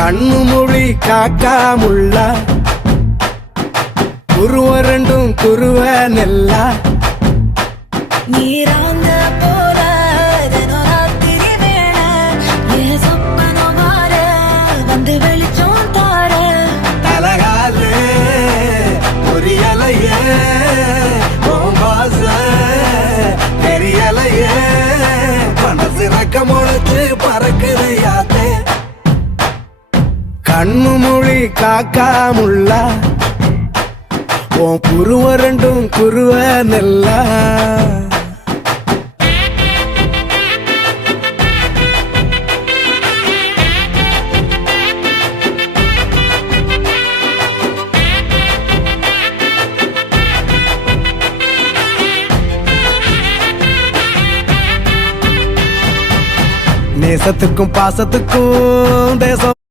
கண்ணு மொழி காக்காமுள்ள குருவ ரெண்டும் குருவ நெல்லா நீராங்க போல தினராத்திரி வேளை என் சொப்பனம் மாற வந்து வெளிச்சம் தார தலகாலே புரியலையே பாச தெரியலையே மனசு ரக்க முளைச்சு பறக்குது யாத்தே கண்ணு மொழி காக்காமுள்ள உன் குருவ ரெண்டும் குருவ நெல்லா நேசத்துக்கும் பாசத்துக்கும் தேசம்